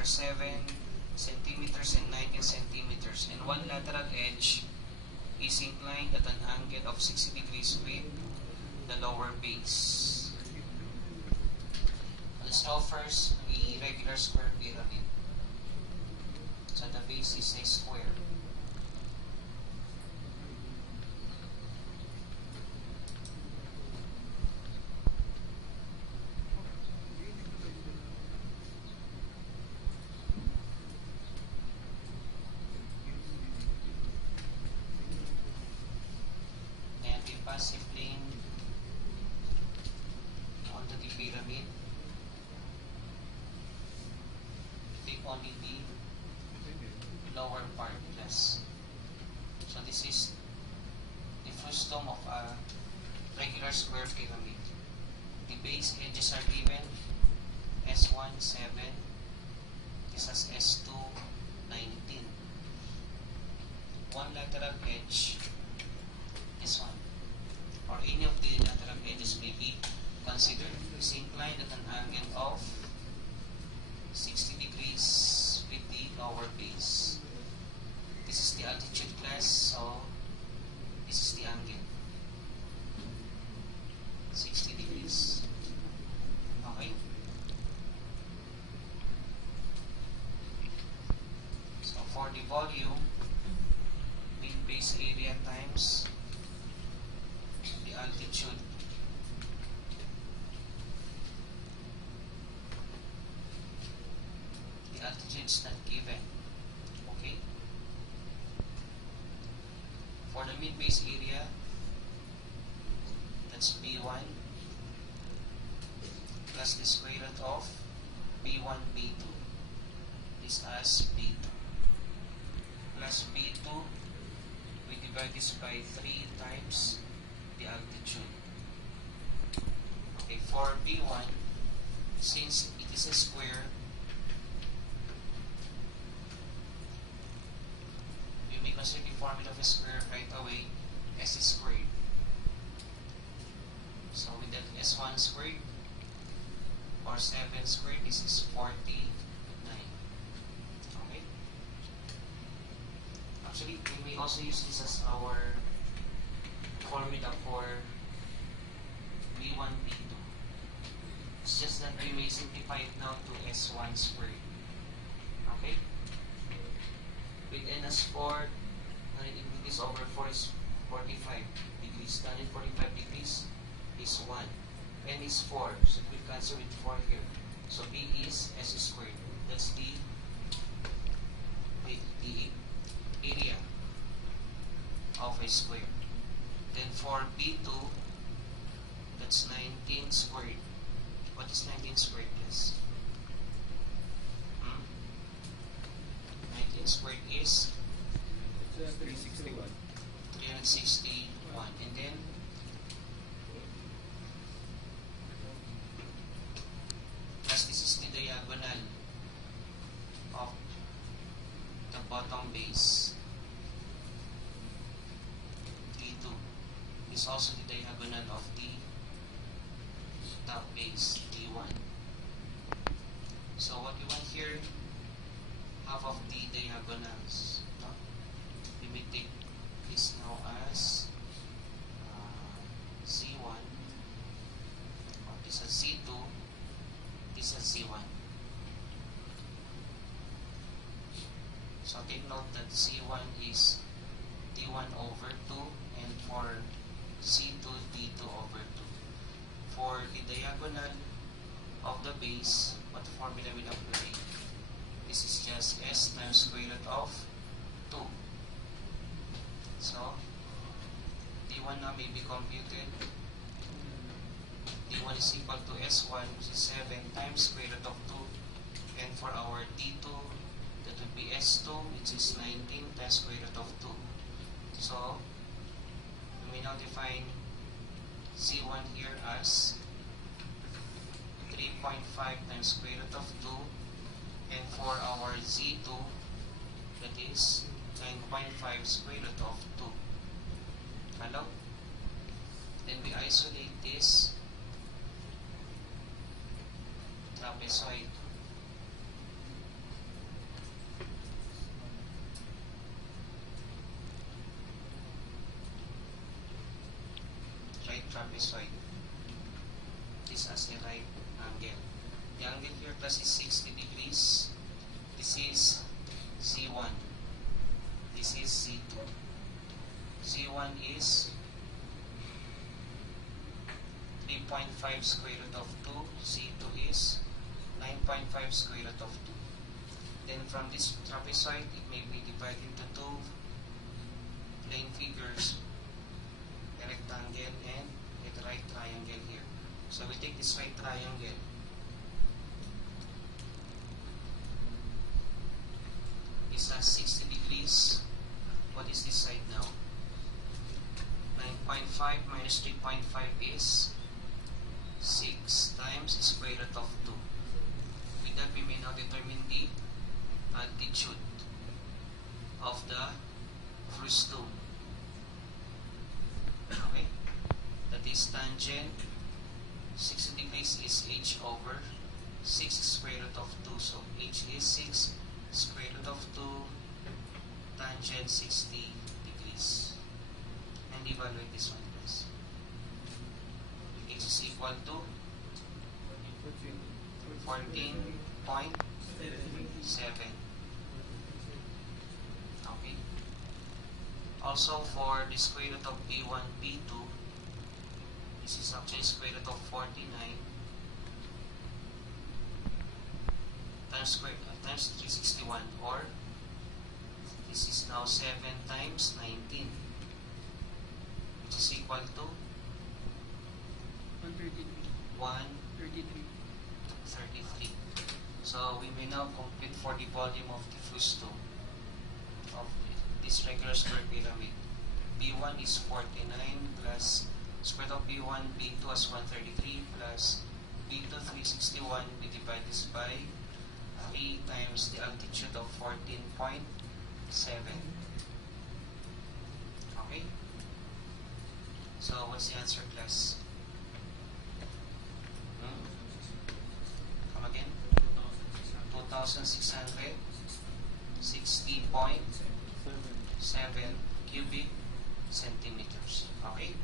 are 7 centimeters and 19 centimeters, and one lateral edge is inclined at an angle of 60 degrees with the lower base. Let's draw first the regular square pyramid. So the base is a square. And we pass a plane onto the pyramid. Take only the lower part less. So this is the frustum of a regular square pyramid. The base edges are given S1 7, this has S2 19. One lateral edge, this one, or any of the lateral edges may be considered, is inclined at an angle of 60 degrees with the lower base. This is the altitude class, so this is the angle, 60 degrees. Okay? So for the volume, mean base area times the altitude. The altitude is not given. Okay? For the mean base area, that's B1 plus the square root of B1 B2. This as B2 plus B2. We divide this by 3 times the altitude. Okay, for B1, since it is a square, we may consider the formula of a square right away, S squared. So with that S1 squared or 7 squared, this is 49. Okay? Actually, we may also use this as our formula for B1, B2. It's just that we may simplify it now to S1 squared. Okay? With N as 4, this over 4 is 45 degrees. Tan 45 degrees is 1. N is 4, so we'll cancel with 4 here. So B is S squared. That's the area of a square. Then for B2, that's 19 squared. What is 19 squared, yes? 19 squared is 361. 361. And then plus this is the diagonal of the bottom base. D2 is also the diagonal of the top base, D1. So what we want here, half of the diagonals. No? We may take this now as C1, or this as C2, this as C1. So take note that C1 is D1 over 2, and for C2, D2 over 2. For the diagonal of the base, what formula will apply? This is just S times square root of 2. So D1 now may be computed. D1 is equal to S1, which is 7 times square root of 2. And for our D2, that would be S2, which is 19 times square root of 2. So we may now define C1 here as 3.5 times square root of 2, and for our Z2, that is 9.5 square root of 2. Hello? Then we isolate this trapezoid. trapezoid. This as a right angle. The angle here class is 60 degrees. This is C1. This is C2. C1 is 3.5 square root of 2. C2 is 9.5 square root of 2. Then from this trapezoid, it may be divided into two plane figures, a rectangle and a right triangle here. So we take this right triangle. It's 60 degrees. What is this side now? 9.5 minus 3.5 is 6 times square root of 2. With that, we may now determine the altitude of the frustum. Okay? That is tangent 60 degrees is h over 6 square root of 2. So h is 6 square root of 2 tangent 60 degrees. And evaluate this one, guys. H is equal to 14.7. Okay. Also for the square root of B1, B2, this is actually square root of 49 times 361, or this is now 7 times 19, which is equal to 133. So we may now compute for the volume of the frustum of this regular square pyramid. B1 is 49 plus square root of B1, B2 as 133 plus B2 361. We divide this by 3 times the altitude of 14.7. Okay? So what's the answer, class? Come again? 2,660.7 cubic centimeters. Okay?